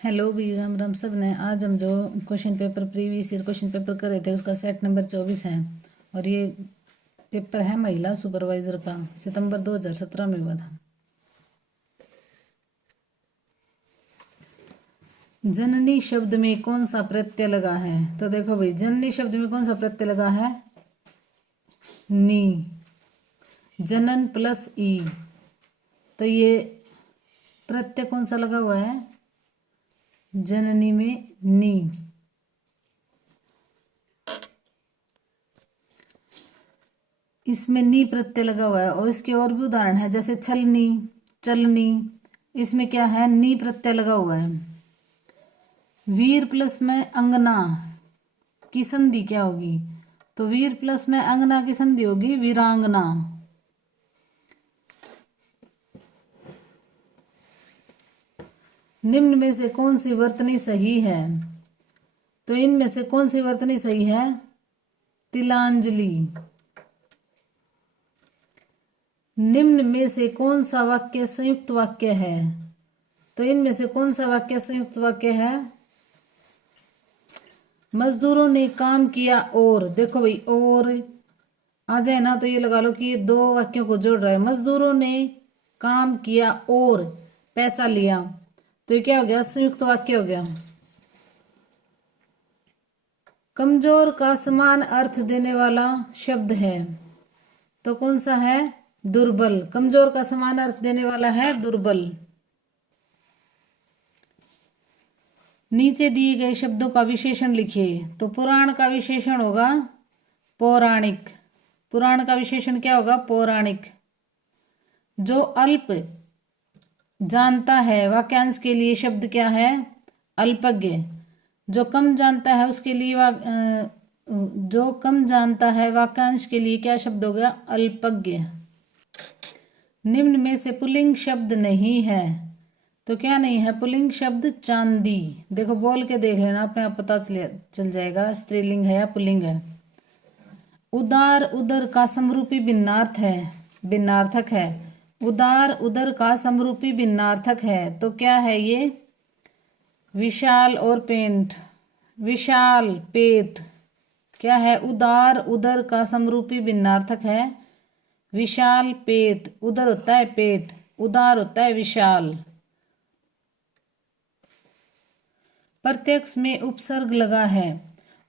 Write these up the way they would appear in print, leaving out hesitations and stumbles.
Hello भी राम राम सब ने। आज हम जो question paper previous year question paper कर रहे थे उसका सेट नंबर 24 है और ये पेपर है महिला सुपरवाइजर का, सितंबर 2017 में हुआ था। जननी शब्द में कौन सा प्रत्यय लगा है? तो देखो भाई, जननी शब्द में कौन सा प्रत्यय लगा है? नी। जनन प्लस ई, तो ये प्रत्यय कौन सा लगा हुआ है? जननी में नी। इसमें नी प्रत्यय लगा हुआ है और इसके और भी उदाहरण है, जैसे छलनी, चलनी, इसमें क्या है? नी प्रत्यय लगा हुआ है। वीर प्लस में अंगना की संधि क्या होगी? तो वीर प्लस में अंगना की संधि होगी वीरांगना। निम्न में से कौन सी वर्तनी सही है? तो इनमें से कौन सी वर्तनी सही है? तिलांजलि। निम्न में से कौन सा वाक्य संयुक्त वाक्य है? तो इनमें से कौन सा वाक्य संयुक्त वाक्य है? मजदूरों ने काम किया और, देखो भाई और आ जाए ना तो ये लगा लो कि ये दो वाक्यों को जोड़ रहा है। मजदूरों ने काम किया और पैसा लिया, तो ये क्या हो गया? संयुक्त वाक्य हो गया। कमजोर का समान अर्थ देने वाला शब्द है, तो कौन सा है? दुर्बल। कमजोर का समान अर्थ देने वाला है दुर्बल। नीचे दिए गए शब्दों का विशेषण लिखिए। तो पुराण का विशेषण होगा पौराणिक। पुराण का विशेषण क्या होगा? पौराणिक। जो अल्प जानता है वाक्यांश के लिए शब्द क्या है? अल्पज्ञ। जो कम जानता है उसके लिए जो कम जानता है वाक्यांश के लिए क्या शब्द हो गया? अल्पज्ञ। निम्न में से पुल्लिंग शब्द नहीं है, तो क्या नहीं है? पुल्लिंग शब्द चांदी। देखो बोल के देख लेना, अपने आप पता चल जाएगा स्त्रीलिंग है या पुल्लिंग है। उदार उदर का समरूपी भिन्नार्थ है, भिन्नार्थक है। उदार उदर का समरूपी भिन्नार्थक है, तो क्या है ये? विशाल और पेट। विशाल पेट क्या है? उदार उदर का समरूपी भिन्नार्थक है विशाल पेट। उदर होता है पेट, उदार होता है विशाल। प्रत्यक्ष में उपसर्ग लगा है,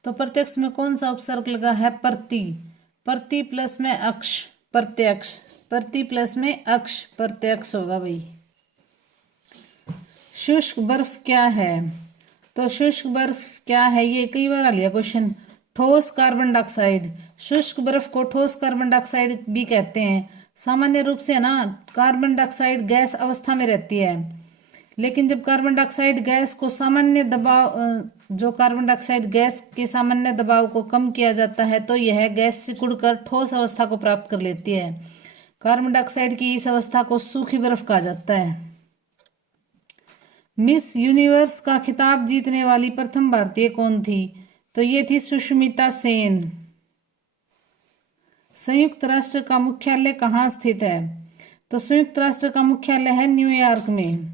तो प्रत्यक्ष में कौन सा उपसर्ग लगा है? प्रति। प्रति प्लस में अक्ष, प्रत्यक्ष। प्रति प्लस में अक्ष, प्रत्यक्ष होगा भाई। शुष्क बर्फ क्या है? तो शुष्क बर्फ क्या है? ये कई बार आ लिया क्वेश्चन। ठोस कार्बन डाइऑक्साइड। शुष्क बर्फ को ठोस कार्बन डाइऑक्साइड भी कहते हैं। सामान्य रूप से ना कार्बन डाइऑक्साइड गैस अवस्था में रहती है, लेकिन जब कार्बन डाइऑक्साइड गैस को सामान्य दबाव जो कार्बन डाइऑक्साइड गैस के सामान्य दबाव को कम किया जाता है तो यह गैस सिकुड़कर ठोस अवस्था को प्राप्त कर लेती है। कार्बन डाइऑक्साइड की इस अवस्था को सूखी बर्फ कहा जाता है। मिस यूनिवर्स का खिताब जीतने वाली प्रथम भारतीय कौन थी? तो ये थी सुष्मिता सेन। संयुक्त राष्ट्र का मुख्यालय कहाँ स्थित है? तो संयुक्त राष्ट्र का मुख्यालय है न्यूयॉर्क में,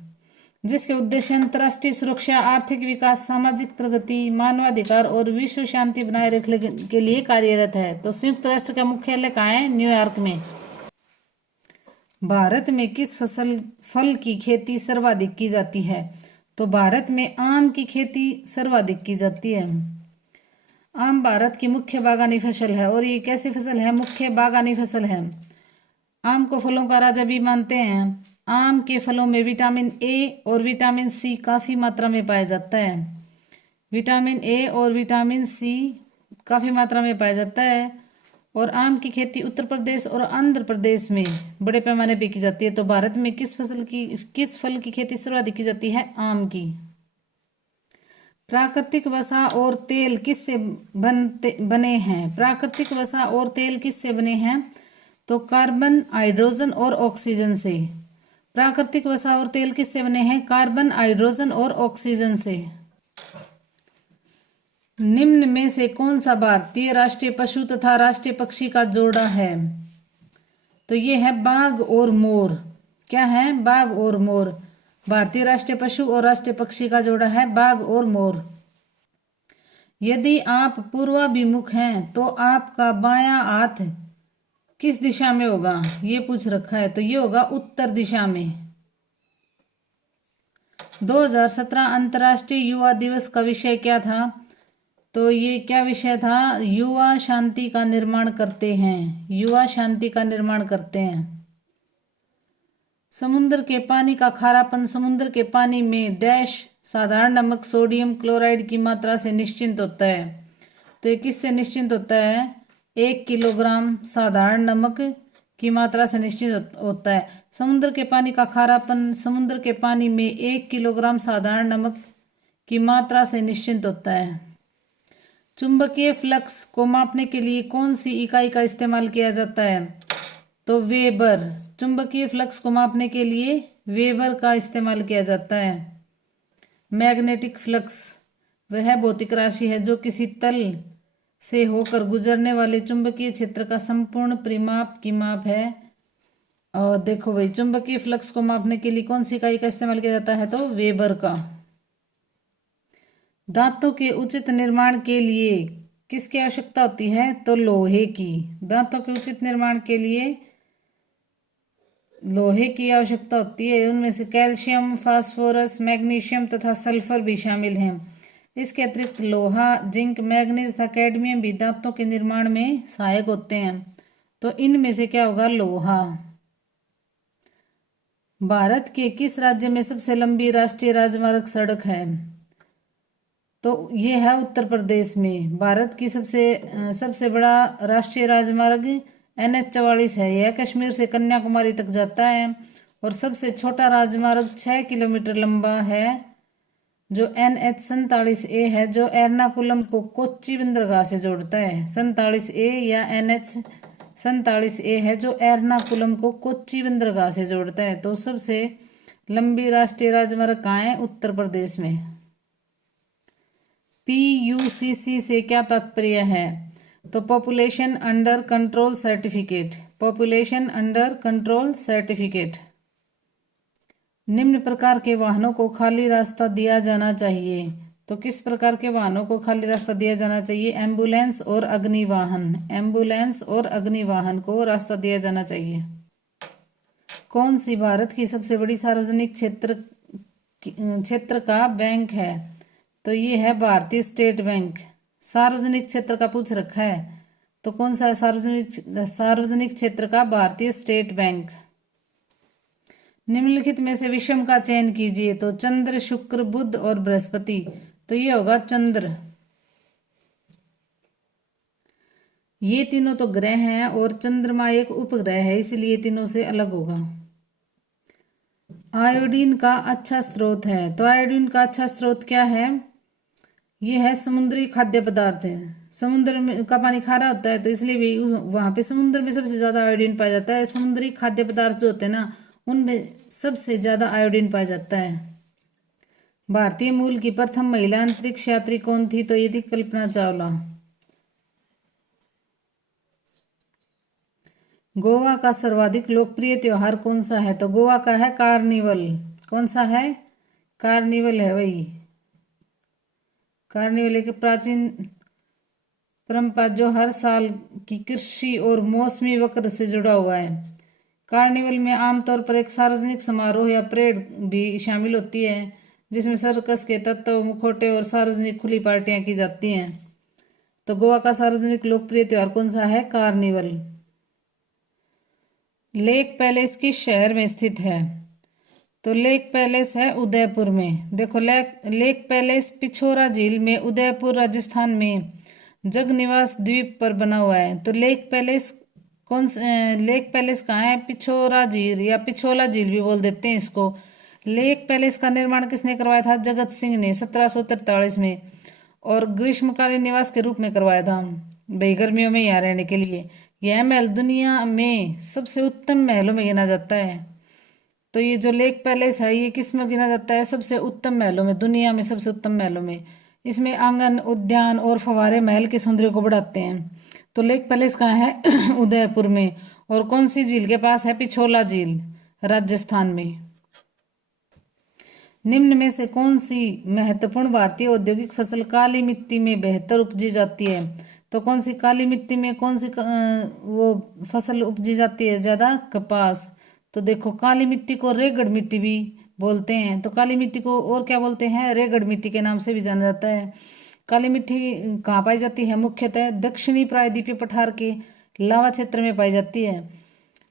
जिसके उद्देश्य अंतर्राष्ट्रीय सुरक्षा, आर्थिक विकास, सामाजिक प्रगति, मानवाधिकार और विश्व शांति बनाए रखने के लिए कार्यरत है। तो संयुक्त राष्ट्र का मुख्यालय कहाँ है? न्यूयॉर्क में। भारत में किस फल की खेती सर्वाधिक की जाती है? तो भारत में आम की खेती सर्वाधिक की जाती है। आम भारत की मुख्य बागानी फसल है, और ये कैसी फसल है? मुख्य बागानी फसल है। आम को फलों का राजा भी मानते हैं। आम के फलों में विटामिन ए और विटामिन सी काफ़ी मात्रा में पाया जाता है। विटामिन ए और विटामिन सी काफ़ी मात्रा में पाया जाता है। और आम की खेती उत्तर प्रदेश और आंध्र प्रदेश में बड़े पैमाने पर की जाती है। तो भारत में किस फल की खेती सर्वाधिक की जाती है? आम की। प्राकृतिक वसा और तेल किससे बने हैं? प्राकृतिक वसा और तेल किससे बने हैं? तो कार्बन, हाइड्रोजन और ऑक्सीजन से। प्राकृतिक वसा और तेल किससे बने हैं? कार्बन, हाइड्रोजन और ऑक्सीजन से। निम्न में से कौन सा भारतीय राष्ट्रीय पशु तथा राष्ट्रीय पक्षी का जोड़ा है? तो ये है बाघ और मोर। क्या है? बाघ और मोर। भारतीय राष्ट्रीय पशु और राष्ट्रीय पक्षी का जोड़ा है बाघ और मोर। यदि आप पूर्वाभिमुख हैं तो आपका बायां हाथ किस दिशा में होगा, ये पूछ रखा है। तो ये होगा उत्तर दिशा में। 2017 अंतर्राष्ट्रीय युवा दिवस का विषय क्या था? तो ये क्या विषय था? युवा शांति का निर्माण करते हैं। युवा शांति का निर्माण करते हैं। समुद्र के पानी का खारापन समुद्र के पानी में डैश साधारण नमक सोडियम क्लोराइड की मात्रा से निश्चित होता है। तो ये किससे निश्चित होता है? 1 किलोग्राम साधारण नमक की मात्रा से निश्चित होता है। समुद्र के पानी का खारापन समुद्र के पानी में 1 किलोग्राम साधारण नमक की मात्रा से निश्चित होता है। चुंबकीय फ्लक्स को मापने के लिए कौन सी इकाई का इस्तेमाल किया जाता है? तो वेबर। चुंबकीय फ्लक्स को मापने के लिए वेबर का इस्तेमाल किया जाता है। मैग्नेटिक फ्लक्स वह भौतिक राशि है जो किसी तल से होकर गुजरने वाले चुंबकीय क्षेत्र का संपूर्ण परिमाप की माप है। और देखो भाई, चुंबकीय फ्लक्स को मापने के लिए कौन सी इकाई का इस्तेमाल किया जाता है? तो वेबर का। दांतों के उचित निर्माण के लिए किसकी आवश्यकता होती है? तो लोहे की। दांतों के उचित निर्माण के लिए लोहे की आवश्यकता होती है। उनमें से कैल्शियम फास्फोरस मैग्नीशियम तथा सल्फर भी शामिल हैं। इसके अतिरिक्त लोहा जिंक मैग्नीज तथा कैडमियम भी दांतों के निर्माण में सहायक होते हैं। तो इनमें से क्या होगा? लोहा। भारत के किस राज्य में सबसे लंबी राष्ट्रीय राजमार्ग सड़क है? तो ये है उत्तर प्रदेश में। भारत की सबसे बड़ा राष्ट्रीय राजमार्ग NH 44 है। यह कश्मीर से कन्याकुमारी तक जाता है। और सबसे छोटा राजमार्ग 6 किलोमीटर लंबा है जो NH 47A है, जो एर्नाकुलम को कोच्चि बंदरगाह से जोड़ता है। 47A या NH 47A है जो एर्नाकुलम को कोच्चि बंदरगाह से जोड़ता है। तो सबसे लंबी राष्ट्रीय राजमार्ग कहाँ है? उत्तर प्रदेश में। PUCC से क्या तात्पर्य है? तो population under control certificate. Population under control certificate. निम्न प्रकार के वाहनों को खाली रास्ता दिया जाना चाहिए। तो किस प्रकार के वाहनों को खाली रास्ता दिया जाना चाहिए? एम्बुलेंस और अग्निवाहन। एम्बुलेंस और अग्निवाहन को रास्ता दिया जाना चाहिए। कौन सी भारत की सबसे बड़ी सार्वजनिक क्षेत्र का बैंक है? तो ये है भारतीय स्टेट बैंक। सार्वजनिक क्षेत्र का पूछ रखा है, तो कौन सा है सार्वजनिक क्षेत्र का? भारतीय स्टेट बैंक। निम्नलिखित में से विषम का चयन कीजिए। तो चंद्र शुक्र बुध और बृहस्पति। तो ये होगा चंद्र। ये तीनों तो ग्रह हैं और चंद्रमा एक उपग्रह है, इसलिए तीनों से अलग होगा। आयोडीन का अच्छा स्रोत है। तो आयोडीन का अच्छा स्रोत क्या है? ये है समुद्री खाद्य पदार्थ है। समुद्र में का पानी खारा होता है, तो इसलिए भी वहाँ पे समुद्र में सबसे ज़्यादा आयोडीन पाया जाता है। समुद्री खाद्य पदार्थ जो होते हैं ना, उनमें सबसे ज़्यादा आयोडीन पाया जाता है। भारतीय मूल की प्रथम महिला अंतरिक्ष यात्री कौन थी? तो ये थी कल्पना चावला। गोवा का सर्वाधिक लोकप्रिय त्योहार कौन सा है? तो गोवा का है कार्निवल। कौन सा है? कार्निवल है वही। कार्निवल एक प्राचीन परंपरा जो हर साल की कृषि और मौसमी वक्र से जुड़ा हुआ है। कार्निवल में आमतौर पर एक सार्वजनिक समारोह या परेड भी शामिल होती है, जिसमें सर्कस के तत्व मुखौटे और सार्वजनिक खुली पार्टियां की जाती हैं। तो गोवा का सार्वजनिक लोकप्रिय त्योहार कौन सा है? कार्निवल। लेक पैलेस किस शहर में स्थित है? तो लेक पैलेस है उदयपुर में। देखो, लेक पैलेस पिछोरा झील में उदयपुर राजस्थान में जगनिवास द्वीप पर बना हुआ है। तो लेक पैलेस कहाँ है? पिछोरा झील या पिछोला झील भी बोल देते हैं इसको। लेक पैलेस का निर्माण किसने करवाया था? जगत सिंह ने 1743 में, और ग्रीष्मकालीन निवास के रूप में करवाया था भाई, गर्मियों में यहाँ रहने के लिए। यह महल दुनिया में सबसे उत्तम महलों में गिना जाता है। तो ये जो लेक पैलेस है, ये किस में गिना जाता है? सबसे उत्तम महलों में, दुनिया में सबसे उत्तम महलों में। इसमें आंगन उद्यान और फव्वारे महल के सौंदर्य को बढ़ाते हैं। तो लेक पैलेस कहाँ है? उदयपुर में। और कौन सी झील के पास है? पिछोला झील, राजस्थान में। निम्न में से कौन सी महत्वपूर्ण भारतीय औद्योगिक फसल काली मिट्टी में बेहतर उपजी जाती है? तो कौन सी काली मिट्टी में कौन सी वो फसल उपजी जाती है ज़्यादा? कपास। तो देखो काली मिट्टी को रेगड़ मिट्टी भी बोलते हैं। तो काली मिट्टी को और क्या बोलते हैं? रेगड़ मिट्टी के नाम से भी जाना जाता है। काली मिट्टी कहाँ पाई जाती है? मुख्यतः दक्षिणी प्रायद्वीपीय पठार के लावा क्षेत्र में पाई जाती है।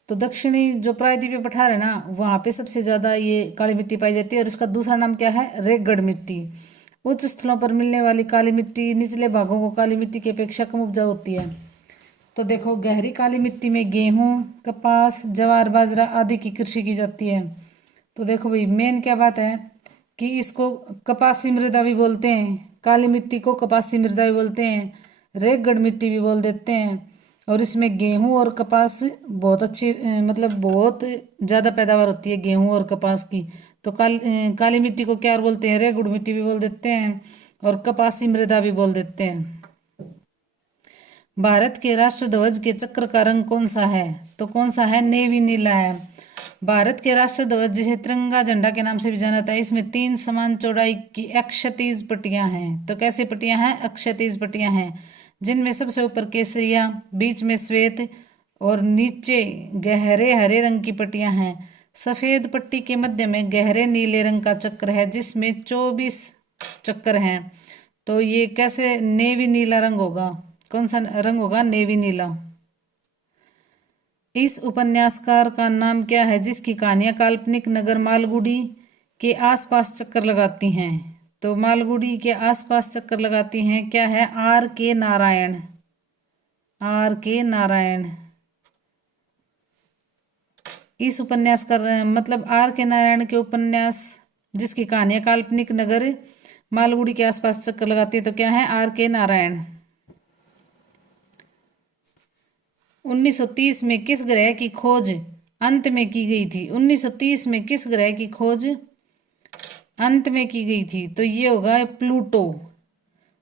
तो दक्षिणी जो प्रायद्वीपीय पठार है ना, वहाँ पे सबसे ज़्यादा ये काली मिट्टी पाई जाती है। और इसका दूसरा नाम क्या है? रेगड़ मिट्टी। उच्च स्थलों पर मिलने वाली काली मिट्टी निचले भागों को काली मिट्टी की अपेक्षा कम उपजाऊ होती है। तो देखो गहरी काली मिट्टी में गेहूँ, कपास, ज्वार, बाजरा आदि की कृषि की जाती है। तो देखो भाई मेन क्या बात है कि इसको कपासी मृदा भी बोलते हैं। काली मिट्टी को कपासी मृदा भी बोलते हैं, रेगड़ मिट्टी भी बोल देते हैं। और इसमें गेहूं और कपास बहुत अच्छी मतलब बहुत ज़्यादा पैदावार होती है गेहूं और कपास की। तो काली मिट्टी को क्या बोलते हैं? रेगुड़ मिट्टी भी बोल देते हैं और कपासी मृदा भी बोल देते हैं। भारत के राष्ट्र ध्वज के चक्र का रंग कौन सा है? तो कौन सा है? नेवी नीला है। भारत के राष्ट्र ध्वज जिसे तिरंगा झंडा के नाम से भी जाना जाता है, इसमें 3 समान चौड़ाई की अक्षैतिज पट्टियां हैं। तो कैसी पट्टियां हैं? अक्षैतिज पट्टियां हैं, जिनमें सबसे ऊपर केसरिया, बीच में श्वेत और नीचे गहरे हरे रंग की पट्टियां हैं। सफेद पट्टी के मध्य में गहरे नीले रंग का चक्र है, जिसमें 24 चक्र हैं। तो ये कैसे नेवी नीला रंग होगा? कौन सा रंग होगा? नेवी नीला। इस उपन्यासकार का नाम क्या है जिसकी कहानियां काल्पनिक नगर मालगुडी के आसपास चक्कर लगाती हैं? तो मालगुडी के आसपास चक्कर लगाती हैं क्या है? आर के नारायण। आर के नारायण इस उपन्यास का मतलब आर के नारायण के उपन्यास जिसकी कहानियां काल्पनिक नगर मालगुडी के आसपास चक्कर लगाती है, तो क्या है? आर के नारायण। 1930 में किस ग्रह की खोज अंत में की गई थी? 1930 में किस ग्रह की खोज अंत में की गई थी? तो ये होगा प्लूटो।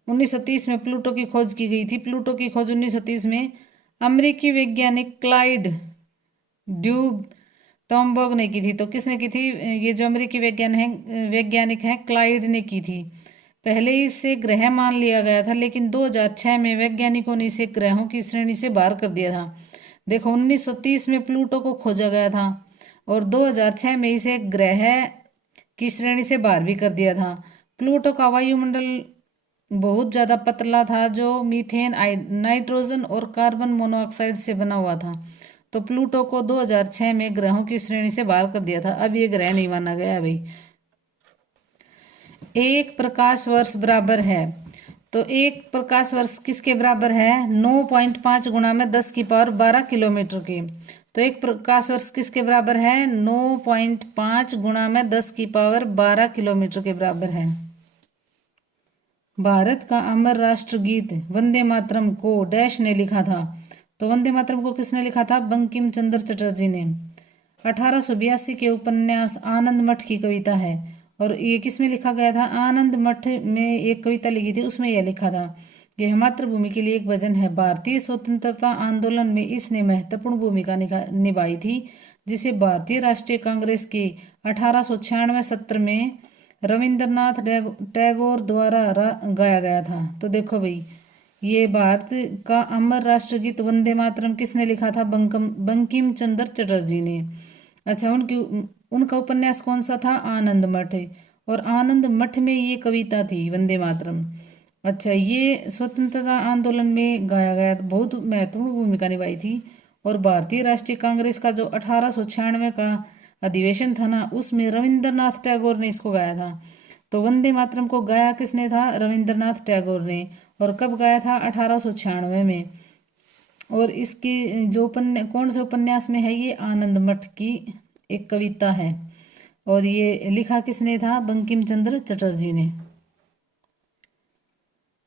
1930 में प्लूटो की खोज की गई थी। प्लूटो की खोज 1930 में अमेरिकी वैज्ञानिक क्लाइड ड्यू टॉमबर्ग ने की थी। तो किसने की थी? ये जो अमेरिकी वैज्ञानिक हैं क्लाइड ने की थी। पहले इसे ग्रह मान लिया गया था, लेकिन 2006 में वैज्ञानिकों ने इसे ग्रहों की श्रेणी से बाहर कर दिया था। देखो 1930 में प्लूटो को खोजा गया था और 2006 में इसे ग्रह की श्रेणी से बाहर भी कर दिया था। प्लूटो का वायुमंडल बहुत ज़्यादा पतला था, जो मीथेन, नाइट्रोजन और कार्बन मोनोऑक्साइड से बना हुआ था। तो प्लूटो को 2006 में ग्रहों की श्रेणी से बाहर कर दिया था। अब ये ग्रह नहीं माना गया भाई। एक प्रकाश वर्ष बराबर है, तो एक प्रकाश वर्ष किसके बराबर है? 9.5 गुणा में 10 की पावर 12 किलोमीटर के। तो एक प्रकाश वर्ष किसके बराबर है? 9.5 गुणा में 10 की पावर 12 किलोमीटर के बराबर है। भारत का अमर राष्ट्रगीत वंदे मातरम को डैश ने लिखा था? तो वंदे मातरम को किसने लिखा था? बंकिम चंद्र चटर्जी ने। 1882 के उपन्यास आनंद मठ की कविता है, और ये किस में लिखा गया था? आनंद मठ में एक कविता लिखी थी, उसमें यह लिखा था। यह मातृभूमि के लिए एक भजन है। भारतीय स्वतंत्रता आंदोलन में इसने महत्वपूर्ण भूमिका निभाई थी, जिसे भारतीय राष्ट्रीय कांग्रेस के 1896 सत्र में रविंद्रनाथ टैगोर द्वारा गाया गया था। तो देखो भाई ये भारत का अमर राष्ट्रगीत वंदे मातरम किसने लिखा था? बंकिम चंद्र चटर्जी ने। अच्छा उनका उपन्यास कौन सा था? आनंद मठ। और आनंद मठ में ये कविता थी वंदे मातरम। अच्छा ये स्वतंत्रता आंदोलन में गाया गया, बहुत महत्वपूर्ण भूमिका निभाई थी। और भारतीय राष्ट्रीय कांग्रेस का जो 1896 का अधिवेशन था ना, उसमें रविंद्रनाथ टैगोर ने इसको गाया था। तो वंदे मातरम को गाया किसने था? रविंद्रनाथ टैगोर ने। और कब गाया था? 1896 में। और इसकी जो कौन से उपन्यास में है? ये आनंद मठ की एक कविता है, और ये लिखा किसने था? बंकिम चंद्र चटर्जी ने।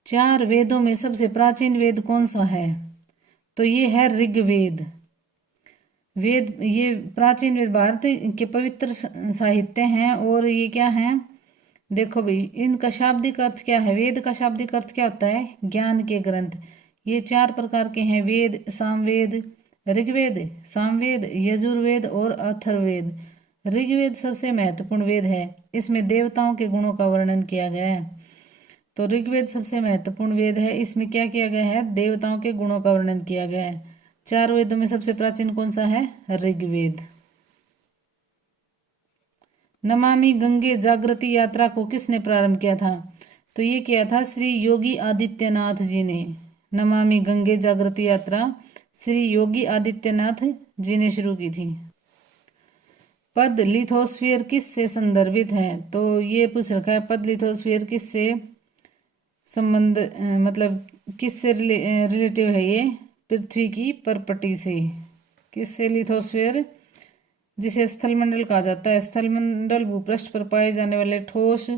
4 वेदों में सबसे प्राचीन वेद कौन सा है? तो ये है ऋग्वेद। ये प्राचीन वेद भारत के पवित्र साहित्य हैं। और ये क्या हैं? देखो भाई इनका शाब्दिक अर्थ क्या है? वेद का शाब्दिक अर्थ क्या होता है? ज्ञान के ग्रंथ। ये 4 प्रकार के हैं वेद, सामवेद, ऋग्वेद, सामवेद, यजुर्वेद और अथर्ववेद। ऋग्वेद सबसे महत्वपूर्ण वेद है, इसमें देवताओं के गुणों का वर्णन किया गया है। तो ऋग्वेद सबसे महत्वपूर्ण वेद है, इसमें क्या किया गया है, देवताओं के गुणों का वर्णन किया गया है। 4 वेदों में सबसे प्राचीन कौन सा है, ऋग्वेद। नमामि गंगे जागृति यात्रा को किसने प्रारंभ किया था, तो ये किया था श्री योगी आदित्यनाथ जी ने। नमामि गंगे जागृति यात्रा श्री योगी आदित्यनाथ जी ने शुरू की थी। पद लिथोस्फीयर किस से संदर्भित है, तो ये पूछ रखा है पद लिथोस्फीयर किस से संबंध मतलब किससे रिलेटिव है, ये पृथ्वी की परपटी से। किससे, लिथोस्फीयर जिसे स्थलमंडल कहा जाता है। स्थलमंडल भूपृष्ठ पर पाए जाने वाले ठोस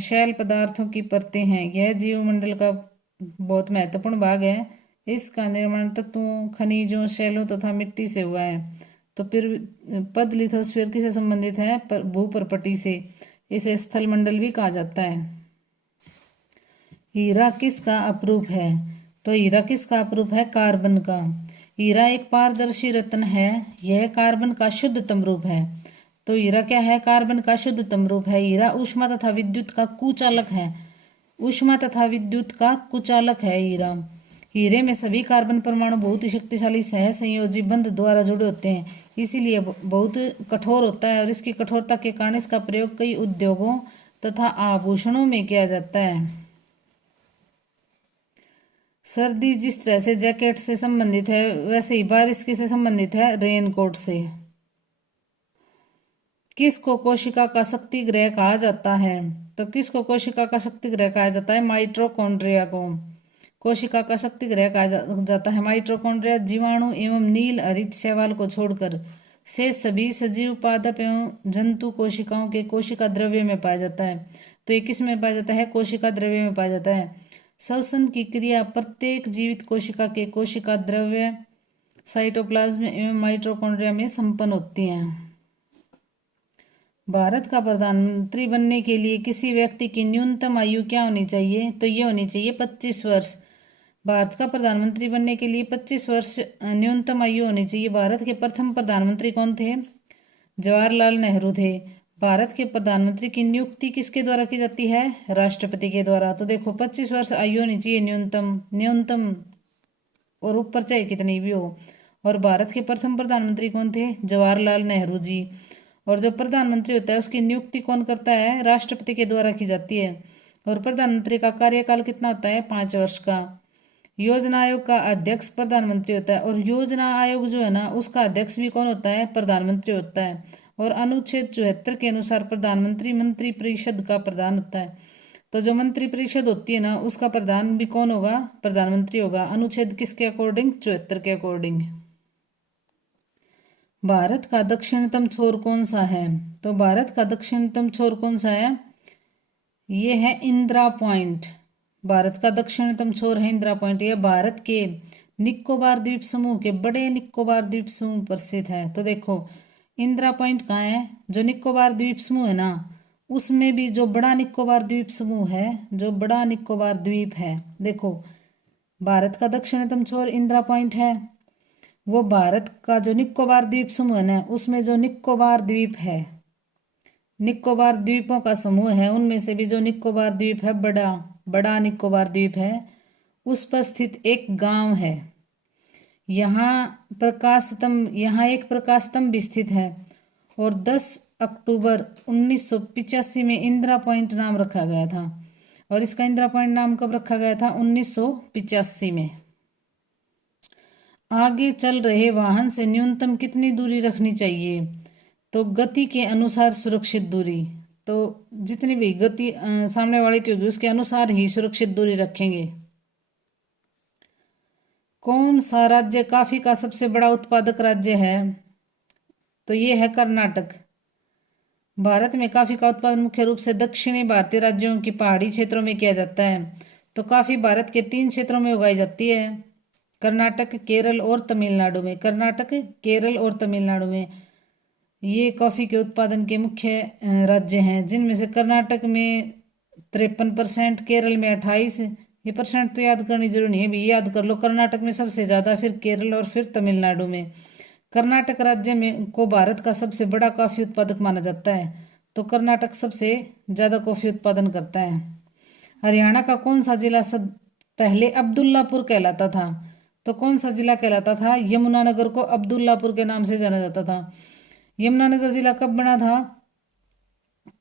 शैल पदार्थों की परतें हैं। यह जीवमंडल का बहुत महत्वपूर्ण भाग है। इसका निर्माण तत्वों, खनिजों, शैलों तथा मिट्टी से हुआ है। तो फिर पद लिथोस्फीयर किससे संबंधित है, भूपरपटी से। इसे स्थलमंडल भी कहा जाता है। हीरा किसका अपरूप है, तो हीरा किसका अपरूप है, कार्बन का। हीरा एक पारदर्शी रत्न है, यह कार्बन का शुद्धतम रूप है। तो हीरा क्या है, कार्बन का शुद्धतम रूप है। हीरा ऊष्मा तथा विद्युत का कुचालक है। ऊष्मा तथा विद्युत का कुचालक है हीरा। हीरे में सभी कार्बन परमाणु बहुत ही शक्तिशाली सह संयोजी बंध द्वारा जुड़े होते हैं, इसीलिए बहुत कठोर होता है और इसकी कठोरता के कारण इसका प्रयोग कई उद्योगों तथा आभूषणों में किया जाता है। सर्दी जिस तरह से जैकेट से संबंधित है, वैसे ही बारिश किससे संबंधित है, रेनकोट से। किसको कोशिका का शक्ति गृह कहा जाता है, तो किसको कोशिका का शक्ति गृह कहा जाता है, माइटोकॉन्ड्रिया को कोशिका का शक्ति गृह कहा जाता है। माइटोकॉन्ड्रिया जीवाणु एवं नील हरित शैवाल को छोड़कर शेष सभी सजीव, पादप एवं जंतु कोशिकाओं के कोशिका द्रव्य में पाया जाता है। तो ये किस में पाया जाता है, कोशिका द्रव्य में पाया जाता है। श्वसन की क्रिया प्रत्येक जीवित कोशिका के कोशिका द्रव्य, साइटोप्लाज्म एवं माइटोकॉन्ड्रिया में संपन्न होती हैं। भारत का प्रधानमंत्री बनने के लिए किसी व्यक्ति की न्यूनतम आयु क्या होनी चाहिए, तो ये होनी चाहिए 25 वर्ष। भारत का प्रधानमंत्री बनने के लिए 25 वर्ष न्यूनतम आयु होनी चाहिए। भारत के प्रथम प्रधानमंत्री कौन थे, जवाहरलाल नेहरू थे। भारत के प्रधानमंत्री की नियुक्ति किसके द्वारा की जाती है, राष्ट्रपति के द्वारा। तो देखो 25 वर्ष आयु होनी चाहिए न्यूनतम और ऊपर चाहे कितनी भी हो। और भारत के प्रथम प्रधानमंत्री कौन थे, जवाहरलाल नेहरू जी। और जो प्रधानमंत्री होता है उसकी नियुक्ति कौन करता है, राष्ट्रपति के द्वारा की जाती है। और प्रधानमंत्री का कार्यकाल कितना होता है, 5 वर्ष का। योजना आयोग का अध्यक्ष प्रधानमंत्री होता है और योजना आयोग जो है ना उसका अध्यक्ष भी कौन होता है, प्रधानमंत्री होता है। और अनुच्छेद 74 के अनुसार प्रधानमंत्री मंत्री परिषद का प्रधान होता है। तो जो मंत्री परिषद होती है ना उसका प्रधान भी कौन होगा, प्रधानमंत्री होगा। अनुच्छेद किसके अकॉर्डिंग, 74 के अकॉर्डिंग। भारत का दक्षिणतम छोर कौन सा है, तो भारत का दक्षिणतम छोर कौन सा है, ये है इंदिरा पॉइंट। भारत का दक्षिणतम छोर है इंदिरा पॉइंट। यह भारत के निकोबार द्वीप समूह के बड़े निकोबार द्वीप समूह पर स्थित है। तो देखो इंदिरा पॉइंट कहाँ है, जो निकोबार द्वीप समूह है ना उसमें भी जो बड़ा निकोबार द्वीप समूह है, जो बड़ा निकोबार द्वीप है, देखो भारत का दक्षिणतम छोर इंदिरा पॉइंट है। वो भारत का जो निकोबार द्वीप समूह है ना उसमें जो निकोबार द्वीप है, निकोबार द्वीपों का समूह है, उनमें से भी जो निकोबार द्वीप है बड़ा निकोबार द्वीप है, उस पर स्थित एक गांव है। यहाँ एक प्रकाश स्तंभ भी स्थित है। और 10 अक्टूबर 1985 में इंदिरा पॉइंट नाम रखा गया था। और इसका इंदिरा पॉइंट नाम कब रखा गया था, 1985 में। आगे चल रहे वाहन से न्यूनतम कितनी दूरी रखनी चाहिए, तो गति के अनुसार सुरक्षित दूरी। तो जितनी भी गति सामने वाले की होगी उसके अनुसार ही सुरक्षित दूरी रखेंगे। कौन सा राज्य कॉफी का सबसे बड़ा उत्पादक राज्य है, तो ये है कर्नाटक। भारत में कॉफी का उत्पादन मुख्य रूप से दक्षिणी भारतीय राज्यों की पहाड़ी क्षेत्रों में किया जाता है। तो कॉफी भारत के 3 क्षेत्रों में उगाई जाती है, कर्नाटक, केरल और तमिलनाडु में। कर्नाटक, केरल और तमिलनाडु में ये कॉफ़ी के उत्पादन के मुख्य राज्य हैं, जिनमें से कर्नाटक में 53%, केरल में 28। ये परसेंट तो याद करनी जरूरी नहीं है, भी याद कर लो। कर्नाटक में सबसे ज़्यादा, फिर केरल और फिर तमिलनाडु में। कर्नाटक राज्य में को भारत का सबसे बड़ा कॉफी उत्पादक माना जाता है, तो कर्नाटक सबसे ज़्यादा कॉफी उत्पादन करता है। हरियाणा का कौन सा जिला सब पहले अब्दुल्लापुर कहलाता था? तो कौन सा जिला कहलाता था? यमुनानगर को अब्दुल्लापुर के नाम से जाना जाता था। यमुनानगर जिला कब बना था?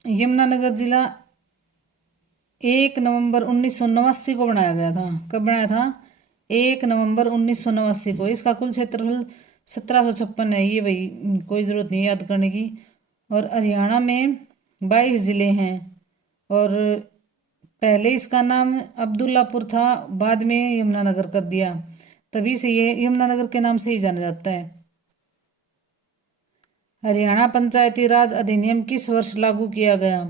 यमुनानगर जिला 1 नवंबर 1989 को बनाया गया था। कब बनाया था? 1 नवंबर 1989 को। इसका कुल क्षेत्रफल 1756 है। ये भाई कोई ज़रूरत नहीं याद करने की। और हरियाणा में 22 ज़िले हैं और पहले इसका नाम अब्दुल्लापुर था, बाद में यमुनानगर कर दिया, तभी से ये यमुनानगर के नाम से ही जाना जाता है। हरियाणा पंचायती राज अधिनियम किस वर्ष लागू किया गया?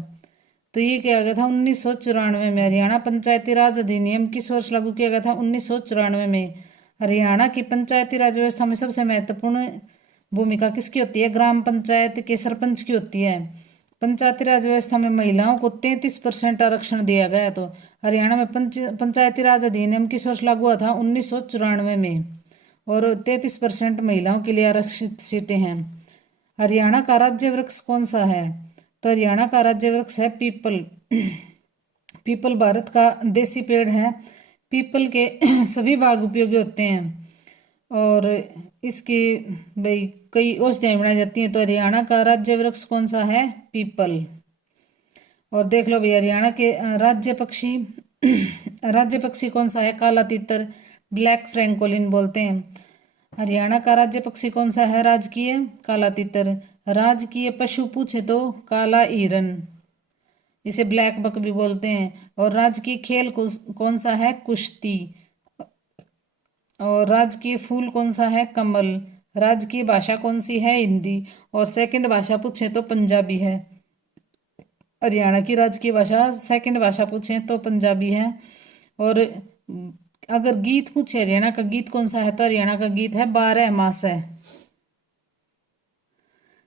तो ये किया गया था 1994 में। हरियाणा पंचायती राज अधिनियम किस वर्ष लागू किया गया था? 1994 में। हरियाणा की पंचायती राज व्यवस्था में सबसे महत्वपूर्ण भूमिका किसकी होती है? ग्राम पंचायत के सरपंच की होती है। पंचायती राज व्यवस्था में महिलाओं को 33% आरक्षण दिया गया। तो हरियाणा में पंचायती राज अधिनियम किस वर्ष लागू हुआ था? 1994 में। और 33% महिलाओं के लिए आरक्षित सीटें हैं। हरियाणा का राज्य वृक्ष कौन सा है? तो हरियाणा का राज्य वृक्ष है पीपल। पीपल भारत का देसी पेड़ है। पीपल के सभी भाग उपयोगी होते हैं और इसकी भाई कई औषधियाँ बनाई जाती हैं। तो हरियाणा का राज्य वृक्ष कौन सा है? पीपल। और देख लो भाई हरियाणा के राज्य पक्षी कौन सा है? काला तीतर, ब्लैक फ्रैंकोलिन बोलते हैं। हरियाणा का राज्य पक्षी कौन सा है? राजकीय काला तीतर। राजकीय पशु पूछे तो काला हिरन, इसे ब्लैक बक भी बोलते हैं। और राजकीय खेल कौन सा है? कुश्ती। और राजकीय फूल कौन सा है? कमल। राजकीय भाषा कौन सी है? हिंदी। और सेकंड भाषा पूछे तो पंजाबी है। हरियाणा की राजकीय भाषा सेकंड भाषा पूछे तो पंजाबी है। और अगर गीत पूछे हरियाणा का गीत कौन सा है, तो हरियाणा का गीत है 12 मास है।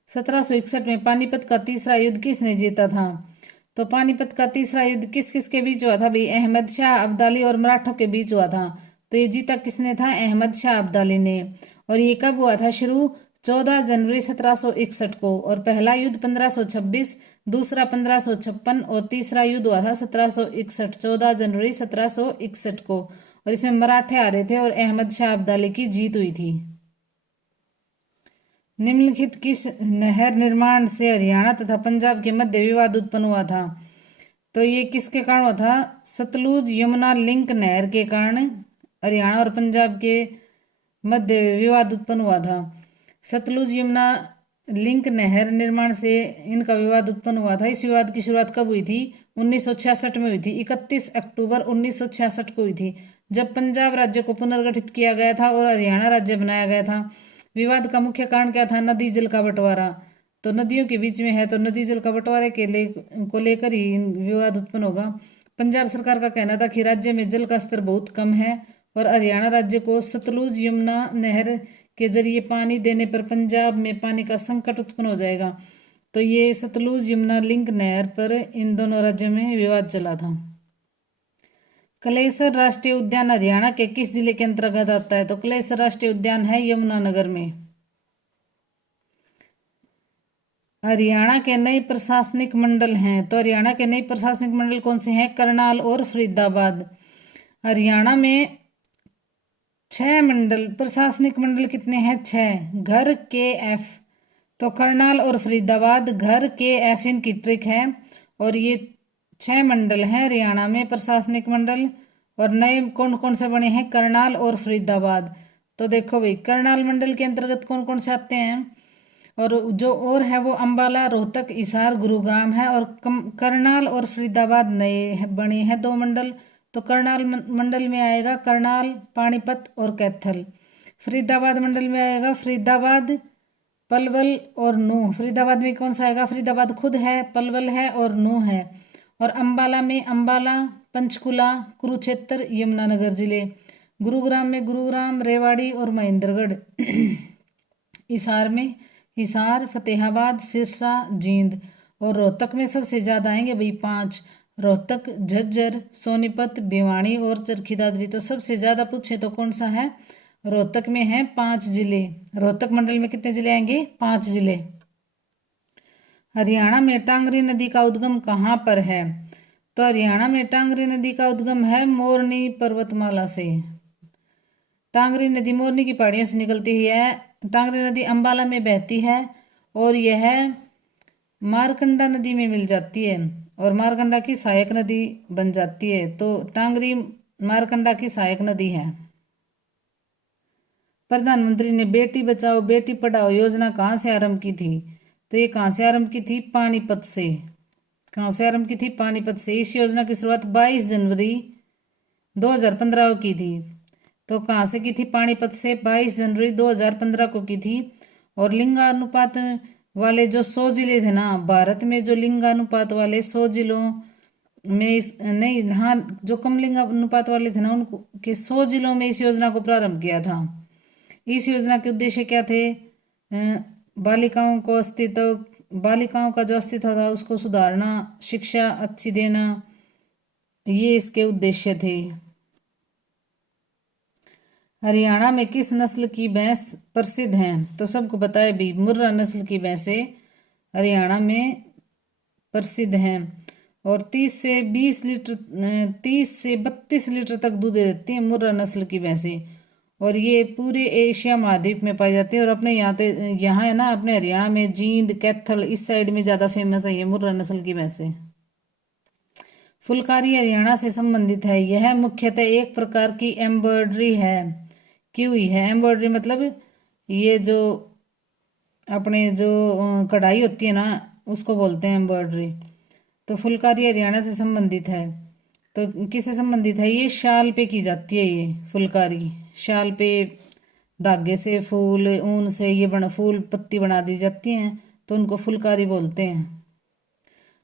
1761 में पानीपत का तीसरा युद्ध किसने जीता था? तो पानीपत का तीसरा युद्ध किस किस के बीच हुआ था भाई? अहमद शाह अब्दाली और मराठों के बीच हुआ था। तो ये जीता किसने था? अहमद शाह अब्दाली ने। और ये कब हुआ था शुरू? 14 जनवरी 1761 को। और पहला युद्ध 1526, दूसरा 1556 और तीसरा युद्ध हुआ था 1761, 14 जनवरी 1761 को। और इसमें मराठे आ रहे थे और अहमद शाह अब्दाली की जीत हुई थी। निम्नलिखित किस नहर निर्माण से हरियाणा तथा पंजाब के मध्य विवाद उत्पन्न हुआ था? तो ये किसके कारण हुआ था? सतलुज यमुना लिंक नहर के कारण हरियाणा और पंजाब के मध्य विवाद उत्पन्न हुआ था। सतलुज यमुना लिंक नहर निर्माण से इनका विवाद उत्पन्न हुआ था। इस विवाद की शुरुआत कब हुई थी? 1966 में हुई थी। 31 अक्टूबर 1966 को हुई थी, जब पंजाब राज्य को पुनर्गठित किया गया था और हरियाणा राज्य बनाया गया था। विवाद का मुख्य कारण क्या था? नदी जल का बंटवारा। तो नदियों के बीच में है तो नदी जल का बंटवारे को लेकर ही विवाद उत्पन्न होगा। पंजाब सरकार का कहना था कि राज्य में जल का स्तर बहुत कम है और हरियाणा राज्य को सतलुज यमुना नहर के जरिए पानी देने पर पंजाब में पानी का संकट उत्पन्न हो जाएगा। तो ये सतलुज यमुना लिंक नहर पर इन दोनों राज्यों में विवाद चला था। कलेसर राष्ट्रीय उद्यान हरियाणा के किस जिले के अंतर्गत आता है? तो कलेसर राष्ट्रीय उद्यान है यमुनानगर में। हरियाणा के नए प्रशासनिक मंडल हैं, तो हरियाणा के नए प्रशासनिक मंडल कौन से हैं? करनाल और फरीदाबाद। हरियाणा में 6 मंडल, प्रशासनिक मंडल कितने हैं? 6। घर के एफ। तो करनाल और फरीदाबाद घर के एफ इनकी ट्रिक है। और ये 6 मंडल हैं हरियाणा में प्रशासनिक मंडल। और नए कौन कौन से बने हैं? करनाल और फरीदाबाद। तो देखो भाई करनाल मंडल के अंतर्गत कौन कौन से आते हैं? और जो और है वो अंबाला, रोहतक, हिसार, गुरुग्राम है। और करनाल और फरीदाबाद नए बने हैं 2 मंडल। तो करनाल मंडल में आएगा करनाल, पानीपत और कैथल। फरीदाबाद मंडल में आएगा फरीदाबाद, पलवल और नूह। फरीदाबाद में कौन सा आएगा? फरीदाबाद खुद है, पलवल है और नूह है। और अंबाला में अंबाला, पंचकुला, कुरुक्षेत्र, यमुनानगर जिले। गुरुग्राम में गुरुग्राम, रेवाड़ी और महेंद्रगढ़। हिसार में हिसार, फतेहाबाद, सिरसा, जींद। और रोहतक में सबसे ज़्यादा आएंगे भाई 5, रोहतक, झज्जर, सोनीपत, भिवाड़ी और चरखी दादरी। तो सबसे ज़्यादा पूछे तो कौन सा है? रोहतक में हैं 5 जिले। रोहतक मंडल में कितने जिले आएंगे? 5 जिले। हरियाणा में टांगरी नदी का उद्गम कहाँ पर है? तो हरियाणा में टांगरी नदी का उद्गम है मोरनी पर्वतमाला से। टांगरी नदी मोरनी की पहाड़ियों से निकलती है। टांगरी नदी अंबाला में बहती है और यह मारकंडा नदी में मिल जाती है और मारकंडा की सहायक नदी बन जाती है। तो टांगरी मारकंडा की सहायक नदी है। प्रधानमंत्री ने बेटी बचाओ बेटी पढ़ाओ योजना कहाँ से आरंभ की थी? तो ये कहाँ से आरंभ की थी? पानीपत से। कहाँ से आरंभ की थी? पानीपत से। इस योजना की शुरुआत 22 जनवरी 2015 को की थी। तो कहाँ से की थी? पानीपत से 22 जनवरी 2015 को की थी। और लिंगानुपात वाले जो 100 जिले थे ना भारत में, जो लिंगानुपात वाले 100 जिलों में नहीं, हाँ, जो कम लिंगानुपात वाले थे ना उनको के 100 जिलों में इस योजना को प्रारंभ किया था। इस योजना के उद्देश्य क्या थे? बालिकाओं का जो अस्तित्व था उसको सुधारना, शिक्षा अच्छी देना, ये इसके उद्देश्य थे। हरियाणा में किस नस्ल की भैंस प्रसिद्ध हैं? तो सबको पता है भी, मुर्रा नस्ल की भैंसें हरियाणा में प्रसिद्ध हैं और 30 से 32 लीटर तक दूध देती हैं मुर्रा नस्ल की भैंसें। और ये पूरे एशिया महाद्वीप में पाई जाती है। और अपने यहाँ है ना, अपने हरियाणा में जींद, कैथल इस साइड में ज़्यादा फेमस है ये मुर्रा नस्ल की भैंसें। फुलकारी हरियाणा से संबंधित है। यह मुख्यतः एक प्रकार की एम्ब्रॉयडरी है की हुई है। एम्ब्रॉयडरी मतलब ये जो अपने जो कढ़ाई होती है ना उसको बोलते हैं एम्ब्रॉयडरी। तो फुलकारी हरियाणा से संबंधित है। तो किससे संबंधित है? ये शाल पे की जाती है। ये फुलकारी शाल पे धागे से, फूल, ऊन से ये फूल पत्ती बना दी जाती हैं, तो उनको फुलकारी बोलते हैं।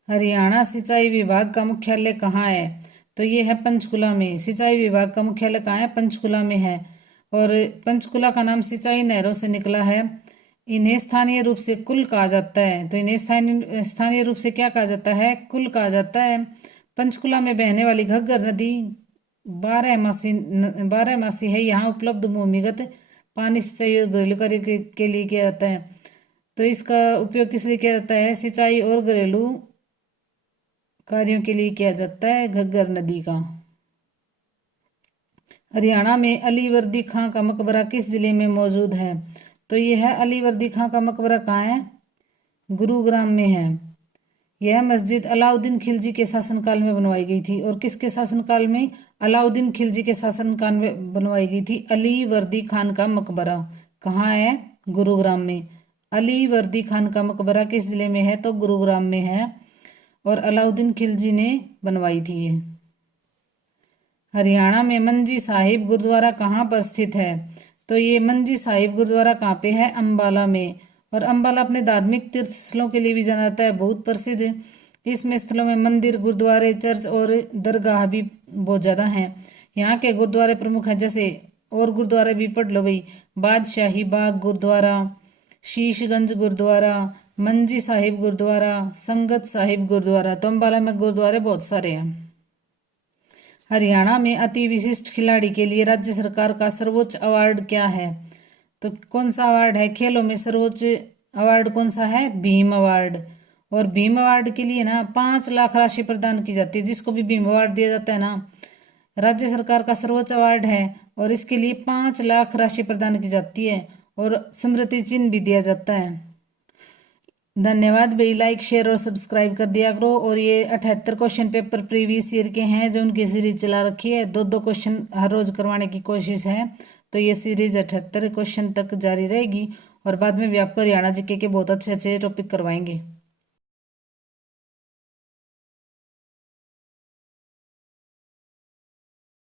हरियाणा सिंचाई विभाग का मुख्यालय कहाँ है? तो ये है पंचकुला में। सिंचाई विभाग का मुख्यालय कहाँ है? पंचकुला में है। और पंचकुला का नाम सिंचाई नहरों से निकला है। इन्हें स्थानीय रूप से कुल कहा जाता है। तो इन्हें स्थानीय रूप से क्या कहा जाता है? कुल कहा जाता है। पंचकुला में बहने वाली घग्गर नदी 12 मासी है। यहाँ उपलब्ध भूमिगत पानी सिंचाई और घरेलू कार्य के लिए किया जाता है। तो इसका उपयोग किस लिए किया जाता है? सिंचाई और घरेलू कार्यों के लिए किया जाता है घग्गर नदी का। हरियाणा में अलीवर्दी खां का मकबरा किस जिले में मौजूद है? तो यह है अलीवर्दी खां का मकबरा कहाँ है? गुरुग्राम में है। यह मस्जिद अलाउद्दीन खिलजी के शासनकाल में बनवाई गई थी। और किसके शासनकाल में? अलाउद्दीन खिलजी के शासनकाल में बनवाई गई थी। अलीवर्दी खान का मकबरा कहाँ है? गुरुग्राम में। अलीवर्दी खान का मकबरा किस जिले में है? तो गुरुग्राम में है और अलाउद्दीन खिलजी ने बनवाई थी ये। हरियाणा में मंजी साहिब गुरुद्वारा कहाँ पर स्थित है? तो ये मंजी साहिब गुरुद्वारा कहाँ पे है? अंबाला में। और अंबाला अपने धार्मिक तीर्थ स्थलों के लिए भी जाना जाता है, बहुत प्रसिद्ध। इसमें स्थलों में मंदिर, गुरुद्वारे, चर्च और दरगाह भी बहुत ज़्यादा हैं। यहाँ के गुरुद्वारे प्रमुख हैं, जैसे और गुरुद्वारे भी पढ़ लो भाई, बादशाही बाग गुरुद्वारा, शीशगंज गुरुद्वारा, मंजी साहिब गुरुद्वारा, संगत साहिब गुरुद्वारा। तो अंबाला में गुरुद्वारे बहुत सारे हैं। हरियाणा में अति विशिष्ट खिलाड़ी के लिए राज्य सरकार का सर्वोच्च अवार्ड क्या है? तो कौन सा अवार्ड है? खेलों में सर्वोच्च अवार्ड कौन सा है? भीम अवार्ड। और भीम अवार्ड के लिए ना 5 लाख राशि प्रदान की जाती है। जिसको भी भीम अवार्ड दिया जाता है ना, राज्य सरकार का सर्वोच्च अवार्ड है और इसके लिए 5 लाख राशि प्रदान की जाती है और स्मृति चिन्ह भी दिया जाता है। धन्यवाद भाई, लाइक शेयर और सब्सक्राइब कर दिया करो। और ये 78 क्वेश्चन पेपर प्रीवियस ईयर के हैं जो उनकी सीरीज चला रखी है। 2-2 क्वेश्चन हर रोज करवाने की कोशिश है। तो ये सीरीज 78 क्वेश्चन तक जारी रहेगी और बाद में भी आपको हरियाणा जीके के बहुत अच्छे अच्छे टॉपिक करवाएंगे।